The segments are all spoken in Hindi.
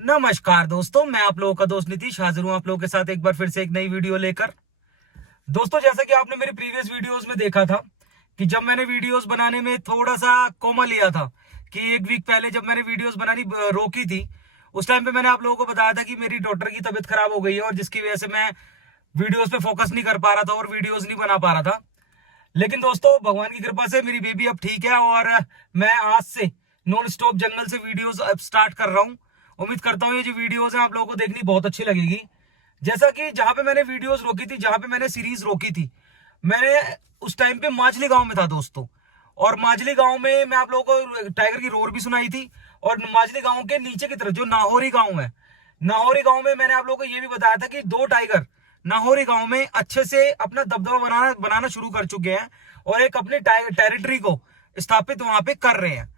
नमस्कार दोस्तों, मैं आप लोगों का दोस्त नीतीश हाजिर हूं आप लोगों के साथ एक बार फिर से एक नई वीडियो लेकर। दोस्तों, जैसा कि आपने मेरी प्रीवियस वीडियोस में देखा था कि जब मैंने वीडियोस बनाने में थोड़ा सा कोमा लिया था कि एक वीक पहले जब मैंने वीडियोस बनानी रोकी थी, उस टाइम पे मैंने आप लोगों को बताया था कि मेरी डॉटर की तबीयत खराब हो गई है और जिसकी वजह से मैं वीडियोस पे फोकस नहीं कर पा रहा था और वीडियोस नहीं बना पा रहा था। लेकिन दोस्तों, भगवान की कृपा से मेरी बेबी अब ठीक है और मैं आज से नॉन स्टॉप जंगल से वीडियोस अब स्टार्ट कर रहा हूँ। उम्मीद करता हूँ ये जो वीडियोस हैं आप लोगों को देखनी बहुत अच्छी लगेगी। जैसा कि जहां पे मैंने वीडियोस रोकी थी, जहां पे मैंने सीरीज रोकी थी, मैंने उस टाइम पे माजली गांव में था दोस्तों। और माजली गांव में मैं आप लोगों को टाइगर की रोर भी सुनाई थी। और माजली गांव के नीचे की तरफ जो नाहौरी गांव है, नाहौरी गांव में मैंने आप लोगों को ये भी बताया था कि दो टाइगर नाहौरी गांव में अच्छे से अपना दबदबा बनाना बनाना शुरू कर चुके हैं और एक अपनी टेरिटरी को स्थापित वहां पे कर रहे हैं।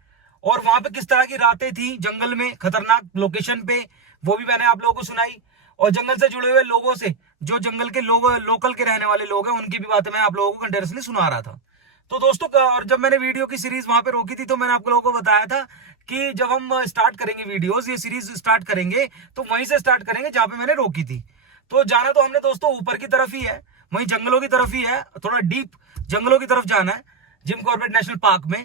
और वहां पे किस तरह की रातें थी जंगल में खतरनाक लोकेशन पे, वो भी मैंने आप लोगों को सुनाई। और जंगल से जुड़े हुए लोगों से, जो जंगल के लोग लोकल के रहने वाले लोग हैं, उनकी भी बातें मैं आप लोगों को कंटिन्यूसली सुना रहा था। तो दोस्तों, और जब मैंने वीडियो की सीरीज वहां पे रोकी थी तो मैंने आप लोगों को बताया था कि जब हम स्टार्ट करेंगे वीडियोस, ये सीरीज स्टार्ट करेंगे तो वहीं से स्टार्ट करेंगे जहां पे मैंने रोकी थी। तो जाना तो हमने दोस्तों ऊपर की तरफ ही है, वहीं जंगलों की तरफ ही है, थोड़ा डीप जंगलों की तरफ जाना है, जिम कॉर्बेट नेशनल पार्क में।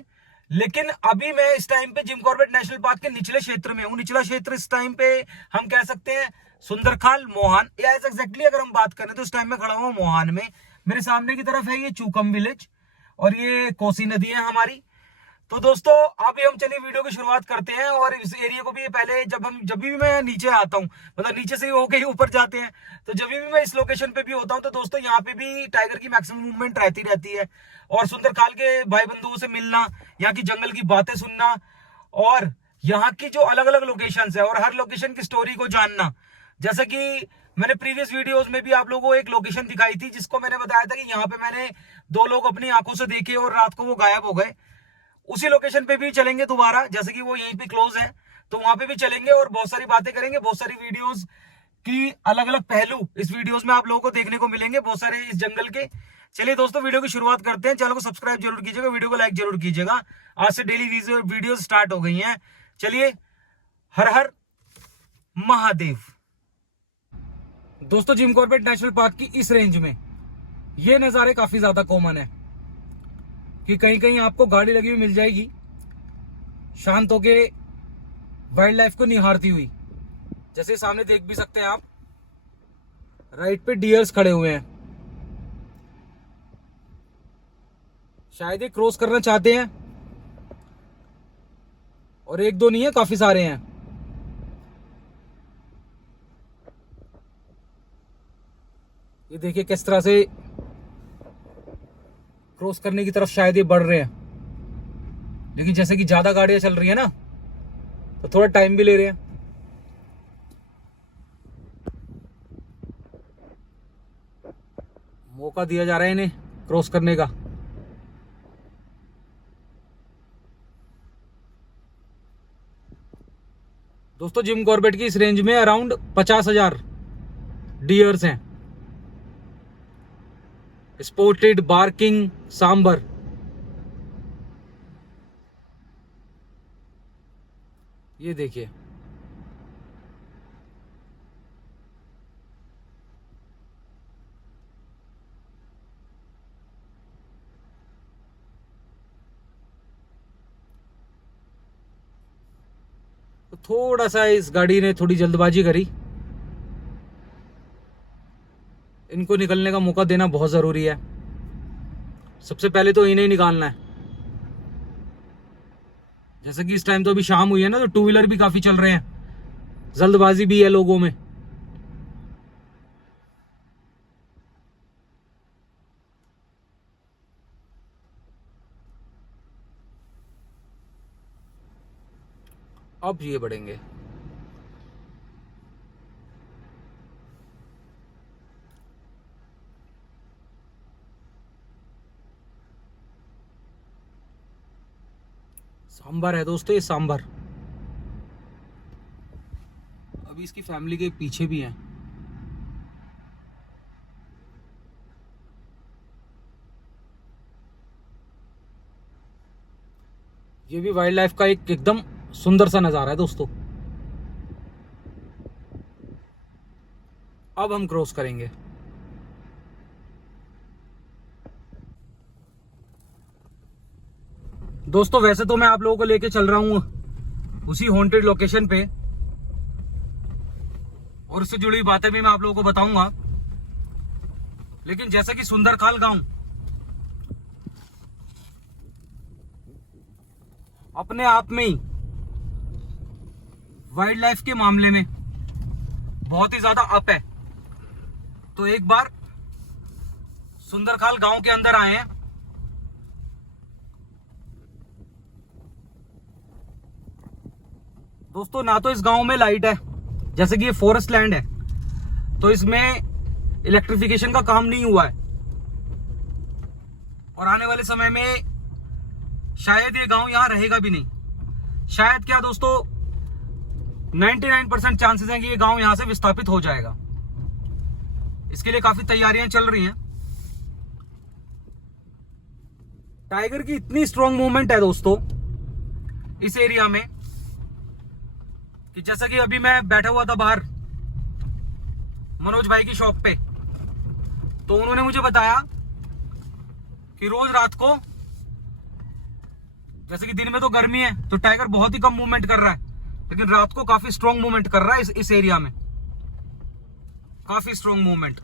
लेकिन अभी मैं इस टाइम पे जिम कॉर्बेट नेशनल पार्क के निचले क्षेत्र में हूँ। निचला क्षेत्र इस टाइम पे हम कह सकते हैं सुंदरखाल मोहान, या एग्जैक्टली अगर हम बात करें तो इस टाइम में खड़ा हुआ मोहान में। मेरे सामने की तरफ है ये चूकम विलेज और ये कोसी नदी है हमारी। तो दोस्तों, अभी हम चलिए वीडियो की शुरुआत करते हैं। और इस एरिया को भी पहले जब भी मैं नीचे आता हूँ, मतलब नीचे से ही होके ही ऊपर जाते हैं, तो जब भी मैं इस लोकेशन पे भी होता हूँ तो दोस्तों यहाँ पे भी टाइगर की मैक्सिमम मूवमेंट रहती है। और सुंदरखाल के भाई बंधुओं से मिलना, यहाँ की जंगल की बातें सुनना और यहाँ की जो अलग अलग लोकेशन है और हर लोकेशन की स्टोरी को जानना। जैसे कि मैंने प्रीवियस वीडियोस में भी आप लोगों को एक लोकेशन दिखाई थी जिसको मैंने बताया था कि यहाँ पे मैंने दो लोग अपनी आंखों से देखे और रात को वो गायब हो गए। उसी लोकेशन पे भी चलेंगे दोबारा, जैसे कि वो यहीं पे क्लोज है, तो वहां पे भी चलेंगे और बहुत सारी बातें करेंगे। बहुत सारी वीडियोस की अलग अलग पहलू इस वीडियोस में आप लोगों को देखने को मिलेंगे, बहुत सारे इस जंगल के। चलिए दोस्तों, वीडियो की शुरुआत करते हैं। चैनल को सब्सक्राइब जरूर कीजिएगा, वीडियो को लाइक जरूर कीजिएगा। आज से डेली वीडियो स्टार्ट हो गई हैं। चलिए, हर हर महादेव। दोस्तों, जिम कॉर्बेट नेशनल पार्क की इस रेंज में ये नजारे काफी ज्यादा कॉमन है कि कहीं कहीं आपको गाड़ी लगी हुई मिल जाएगी शांत होके वाइल्ड लाइफ को निहारती हुई। जैसे सामने देख भी सकते हैं आप, राइट पे डियर्स खड़े हुए हैं, शायद ये क्रॉस करना चाहते हैं। और एक दो नहीं है, काफी सारे हैं। ये देखिए किस तरह से क्रॉस करने की तरफ शायद ये बढ़ रहे हैं, लेकिन जैसे कि ज्यादा गाड़ियां चल रही है ना तो थोड़ा टाइम भी ले रहे हैं। मौका दिया जा रहा है इन्हें क्रॉस करने का। दोस्तों, जिम कॉर्बेट की इस रेंज में अराउंड 50,000 डियर्स हैं। Spotted, barking, sambar. ये देखिए, तो थोड़ा सा इस गाड़ी ने थोड़ी जल्दबाजी करी। इनको निकलने का मौका देना बहुत जरूरी है। सबसे पहले तो इन्हें ही निकालना है। जैसे कि इस टाइम तो अभी शाम हुई है ना, तो टू व्हीलर भी काफी चल रहे हैं, जल्दबाजी भी है लोगों में। अब ये बढ़ेंगे। सांबर है दोस्तों, ये सांबर। अभी इसकी फैमिली के पीछे भी है। ये भी वाइल्ड लाइफ का एक एकदम सुंदर सा नजारा है दोस्तों। अब हम क्रॉस करेंगे। दोस्तों वैसे तो मैं आप लोगों को लेके चल रहा हूं उसी हॉन्टेड लोकेशन पे, और उससे जुड़ी बातें भी मैं आप लोगों को बताऊंगा, लेकिन जैसा कि सुंदरखाल गांव अपने आप में ही वाइल्ड लाइफ के मामले में बहुत ही ज्यादा अप है, तो एक बार सुंदरखाल गांव के अंदर आए हैं। दोस्तों ना तो इस गांव में लाइट है, जैसे कि ये फॉरेस्ट लैंड है तो इसमें इलेक्ट्रिफिकेशन का काम नहीं हुआ है, और आने वाले समय में शायद ये गांव यहां रहेगा भी नहीं। शायद क्या दोस्तों 99% चांसेस हैं कि ये गांव यहां से विस्थापित हो जाएगा। इसके लिए काफी तैयारियां चल रही हैं। टाइगर की इतनी स्ट्रॉन्ग मूवमेंट है दोस्तों इस एरिया में कि जैसा कि अभी मैं बैठा हुआ था बाहर मनोज भाई की शॉप पे, तो उन्होंने मुझे बताया कि रोज रात को, जैसे कि दिन में तो गर्मी है तो टाइगर बहुत ही कम मूवमेंट कर रहा है, लेकिन रात को काफी स्ट्रॉन्ग मूवमेंट कर रहा है इस एरिया में, काफी स्ट्रॉन्ग मूवमेंट।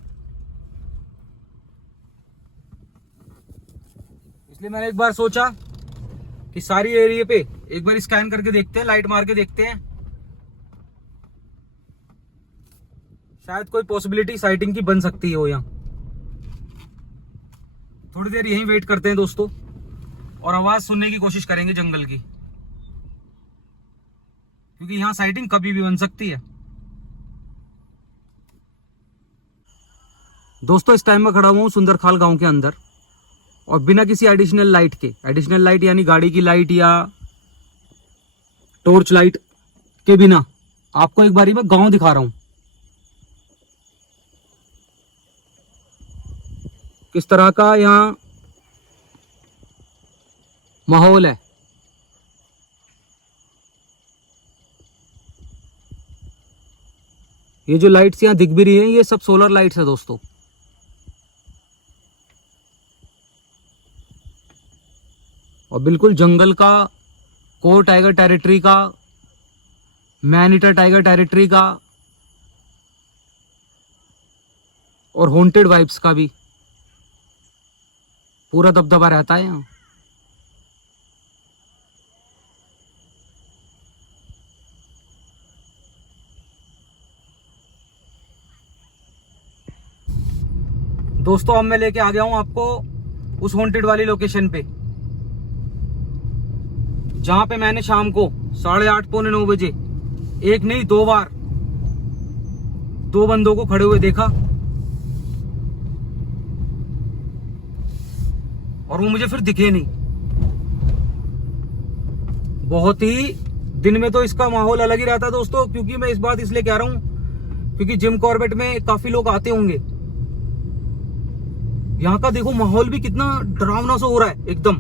इसलिए मैंने एक बार सोचा कि सारी एरिया पे एक बार स्कैन करके देखते हैं, लाइट मार के देखते हैं, शायद कोई पॉसिबिलिटी साइटिंग की बन सकती है हो यहां। थोड़ी देर यहीं वेट करते हैं दोस्तों, और आवाज सुनने की कोशिश करेंगे जंगल की, क्योंकि यहां साइटिंग कभी भी बन सकती है। दोस्तों इस टाइम में खड़ा हुआ हूं सुंदरखाल गांव के अंदर, और बिना किसी एडिशनल लाइट के, एडिशनल लाइट यानी गाड़ी की लाइट या टॉर्च लाइट के बिना आपको एक बारी में गांव दिखा रहा हूं किस तरह का यहाँ माहौल है। ये जो लाइट्स यहाँ दिख भी रही हैं ये सब सोलर लाइट्स है दोस्तों। और बिल्कुल जंगल का, कोर टाइगर टेरिटरी का, मैन ईटर टाइगर टेरिटरी का और हॉन्टेड वाइब्स का भी पूरा दबदबा रहता है यहाँ। दोस्तों अब मैं लेके आ गया हूं आपको उस हॉन्टेड वाली लोकेशन पे, जहां पे मैंने शाम को 8:30 पौने 9 बजे एक नहीं 2 बार 2 बंदों को खड़े हुए देखा, और वो मुझे फिर दिखे नहीं। बहुत ही दिन में तो इसका माहौल अलग ही रहता है दोस्तों, क्योंकि मैं इस बात इसलिए कह रहा हूं क्योंकि जिम कॉर्बेट में काफी लोग आते होंगे। यहाँ का देखो माहौल भी कितना डरावना सा हो रहा है एकदम।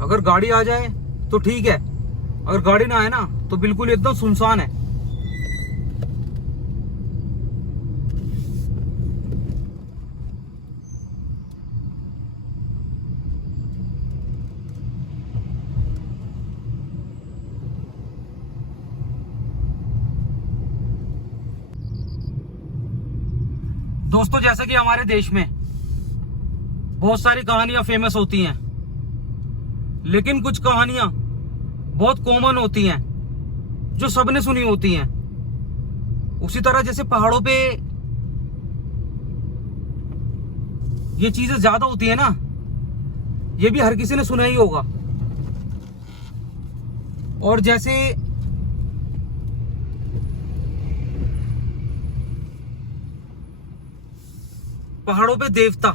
अगर गाड़ी आ जाए तो ठीक है, अगर गाड़ी ना आए ना तो बिल्कुल एकदम सुनसान है। दोस्तों जैसे कि हमारे देश में बहुत सारी कहानियां फेमस होती हैं, लेकिन कुछ कहानियां बहुत कॉमन होती हैं जो सबने सुनी होती हैं। उसी तरह जैसे पहाड़ों पे ये चीजें ज्यादा होती है ना, ये भी हर किसी ने सुना ही होगा। और जैसे पहाड़ों पे देवता,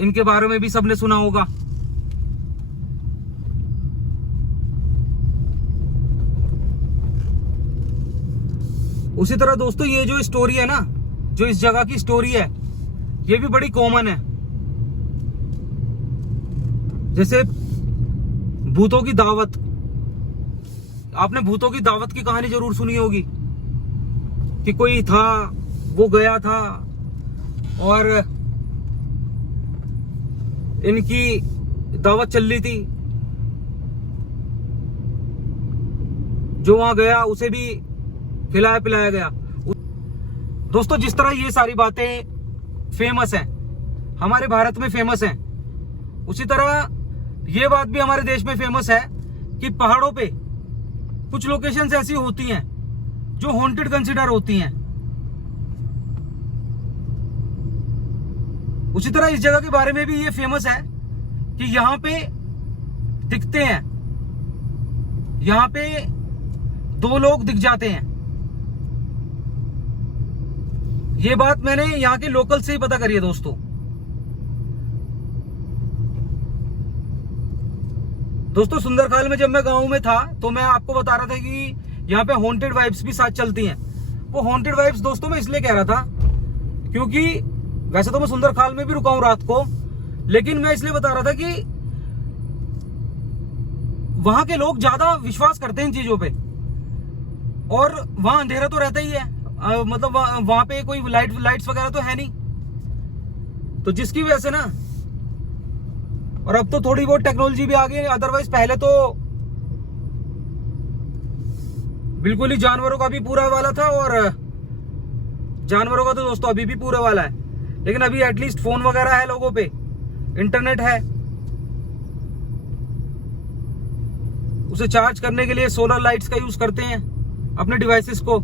इनके बारे में भी सबने सुना होगा। उसी तरह दोस्तों ये जो स्टोरी है ना, जो इस जगह की स्टोरी है, ये भी बड़ी कॉमन है। जैसे भूतों की दावत, आपने भूतों की दावत की कहानी जरूर सुनी होगी कि कोई था, वो गया था और इनकी दावत चल रही थी। जो वहां गया उसे भी खिलाया पिलाया गया। दोस्तों, जिस तरह ये सारी बातें फेमस हैं, हमारे भारत में फेमस हैं, उसी तरह ये बात भी हमारे देश में फेमस है कि पहाड़ों पे कुछ लोकेशंस ऐसी होती हैं जो हॉन्टेड कंसिडर होती हैं। उसी तरह इस जगह के बारे में भी ये फेमस है कि यहां पे दिखते हैं, यहां पे 2 लोग दिख जाते हैं। ये बात मैंने यहाँ के लोकल से ही पता करी है दोस्तों। सुंदरखाल में जब मैं गांव में था तो मैं आपको बता रहा था कि यहाँ पे हॉन्टेड वाइब्स भी साथ चलती हैं। वो हॉन्टेड वाइब्स दोस्तों मैं इसलिए कह रहा था क्योंकि वैसे तो मैं सुंदरखाल में भी रुका हूं रात को, लेकिन मैं इसलिए बता रहा था कि वहां के लोग ज्यादा विश्वास करते हैं इन चीजों पे, और वहां अंधेरा तो रहता ही है, मतलब वहां पे कोई लाइट्स वगैरह तो है नहीं, तो जिसकी वजह से ना, और अब तो थोड़ी बहुत टेक्नोलॉजी भी आ गई, अदरवाइज पहले तो बिल्कुल ही जानवरों का भी पूरा वाला था, और जानवरों का तो दोस्तों अभी भी पूरा वाला है, लेकिन अभी एटलीस्ट फोन वगैरह है लोगों पे, इंटरनेट है, उसे चार्ज करने के लिए सोलर लाइट्स का यूज करते हैं अपने डिवाइसेस को।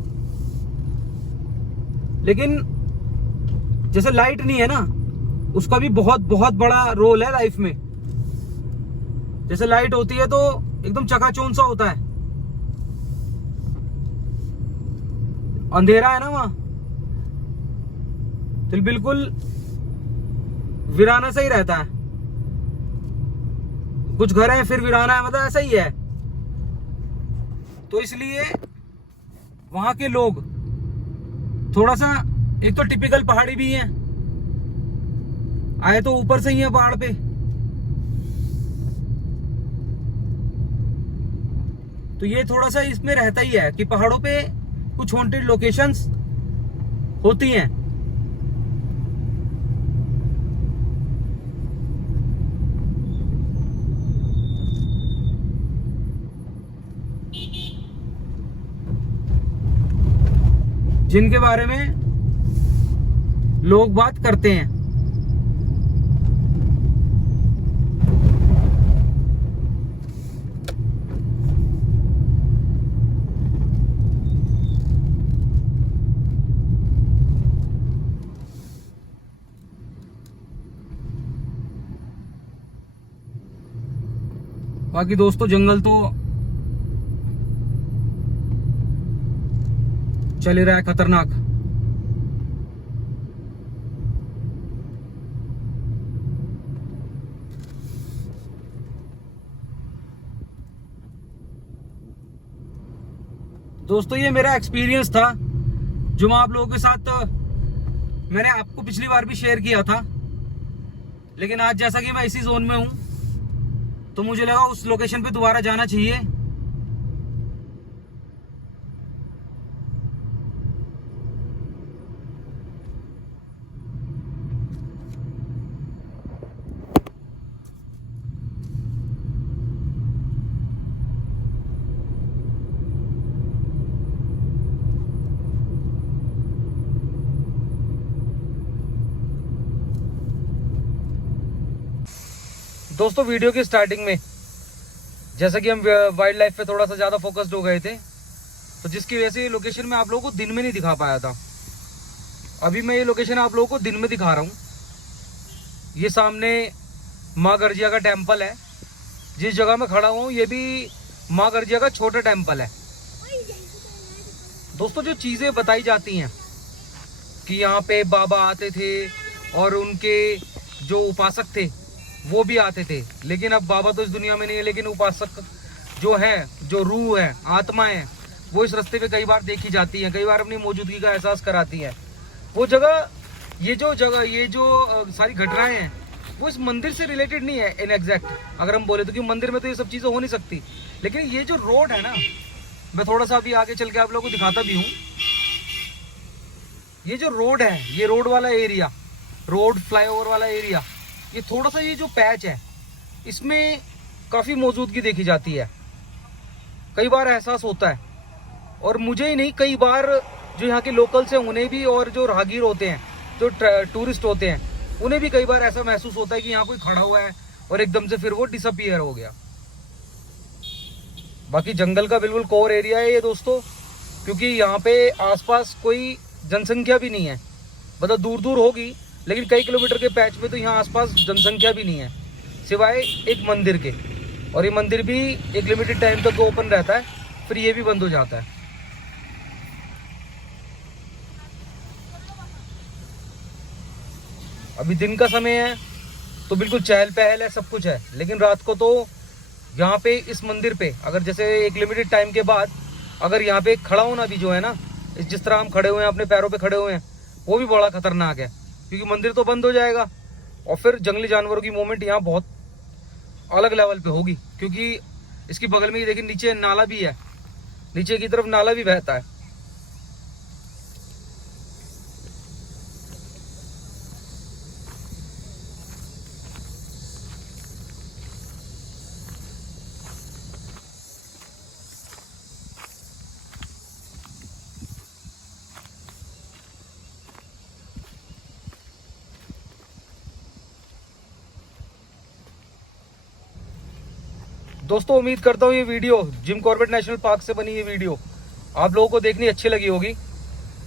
लेकिन जैसे लाइट नहीं है ना, उसका भी बहुत बहुत बड़ा रोल है लाइफ में। जैसे लाइट होती है तो एकदम चकाचौंध सा होता है, अंधेरा है ना वहां तो बिल्कुल वीराना सा ही रहता है। कुछ घर है फिर वीराना है, मतलब ऐसा ही है। तो इसलिए वहां के लोग थोड़ा सा, एक तो टिपिकल पहाड़ी भी हैं, आए तो ऊपर से ही है पहाड़ पे, तो ये थोड़ा सा इसमें रहता ही है कि पहाड़ों पे कुछ हॉन्टेड लोकेशंस होती हैं। जिनके बारे में लोग बात करते हैं। बाकी दोस्तों जंगल तो चल ही रहा है खतरनाक। दोस्तों ये मेरा एक्सपीरियंस था जो मैं आप लोगों के साथ मैंने आपको पिछली बार भी शेयर किया था, लेकिन आज जैसा कि मैं इसी जोन में हूं तो मुझे लगा उस लोकेशन पे दोबारा जाना चाहिए। दोस्तों वीडियो की स्टार्टिंग में जैसा कि हम वाइल्ड लाइफ पे थोड़ा सा ज़्यादा फोकस्ड हो गए थे, तो जिसकी वजह से ये लोकेशन मैं आप लोगों को दिन में नहीं दिखा पाया था। अभी मैं ये लोकेशन आप लोगों को दिन में दिखा रहा हूँ। ये सामने माँ गर्जिया का टेम्पल है। जिस जगह में खड़ा हुआ हूँ ये भी माँ गर्जिया का छोटा टेम्पल है। दोस्तों जो चीज़ें बताई जाती हैं कि यहाँ पे बाबा आते थे और उनके जो उपासक थे वो भी आते थे, लेकिन अब बाबा तो इस दुनिया में नहीं है, लेकिन उपासक जो है, जो रूह है, आत्मा है, वो इस रास्ते पे कई बार देखी जाती है, कई बार अपनी मौजूदगी का एहसास कराती है। वो जगह, ये जो सारी घटनाएं हैं वो इस मंदिर से रिलेटेड नहीं है इन एग्जैक्ट, अगर हम बोले तो, कि मंदिर में तो ये सब चीज़ें हो नहीं सकती, लेकिन ये जो रोड है ना, मैं थोड़ा सा अभी आगे चल के आप लोगों को दिखाता भी हूँ। ये जो रोड है, ये रोड वाला एरिया, रोड फ्लाईओवर वाला एरिया, ये थोड़ा सा ये जो पैच है इसमें काफी मौजूदगी देखी जाती है। कई बार एहसास होता है, और मुझे ही नहीं, कई बार जो यहाँ के लोकल्स हैं उन्हें भी, और जो राहगीर होते हैं, जो टूरिस्ट होते हैं, उन्हें भी कई बार ऐसा महसूस होता है कि यहाँ कोई खड़ा हुआ है और एकदम से फिर वो डिसअपीयर हो गया। बाकी जंगल का बिल्कुल कोर एरिया है ये दोस्तों, क्योंकि यहाँ पे आसपास कोई जनसंख्या भी नहीं है। मतलब दूर दूर होगी, लेकिन कई किलोमीटर के पैच में तो यहाँ आसपास जनसंख्या भी नहीं है, सिवाय एक मंदिर के। और ये मंदिर भी एक लिमिटेड टाइम तक ओपन रहता है, फिर ये भी बंद हो जाता है। अभी दिन का समय है तो बिल्कुल चहल पहल है, सब कुछ है, लेकिन रात को तो यहाँ पे इस मंदिर पे अगर जैसे एक लिमिटेड टाइम के बाद अगर यहाँ पे खड़ा होना भी जो है ना, जिस तरह हम खड़े हुए हैं, अपने पैरों पे खड़े हुए हैं, वो भी बड़ा खतरनाक है, क्योंकि मंदिर तो बंद हो जाएगा और फिर जंगली जानवरों की मूवमेंट यहाँ बहुत अलग लेवल पे होगी। क्योंकि इसकी बगल में ही देखिए नीचे नाला भी है, नीचे की तरफ नाला भी बहता है। दोस्तों उम्मीद करता हूँ ये video Jim Corbett national park से बनी ये वीडियो आप लोगों को देखनी अच्छी लगी होगी,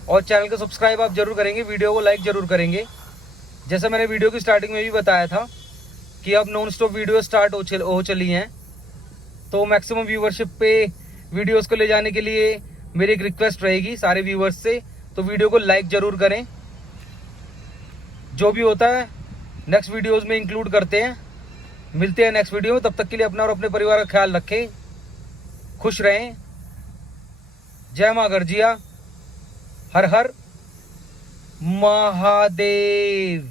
और चैनल को सब्सक्राइब आप जरूर करेंगे, वीडियो को लाइक जरूर करेंगे। जैसा मैंने वीडियो की स्टार्टिंग में भी बताया था कि अब नॉन स्टॉप वीडियो स्टार्ट हो चली हैं, तो मैक्सिमम व्यूवरशिप पे वीडियोस को ले जाने के लिए मेरी एक रिक्वेस्ट रहेगी सारे व्यूवर्स से, तो वीडियो को लाइक जरूर करें। जो भी होता है नेक्स्ट वीडियोस में इंक्लूड करते हैं। मिलते हैं नेक्स्ट वीडियो में, तब तक के लिए अपना और अपने परिवार का ख्याल रखें, खुश रहें। जय मां गर्जिया, हर हर महादेव।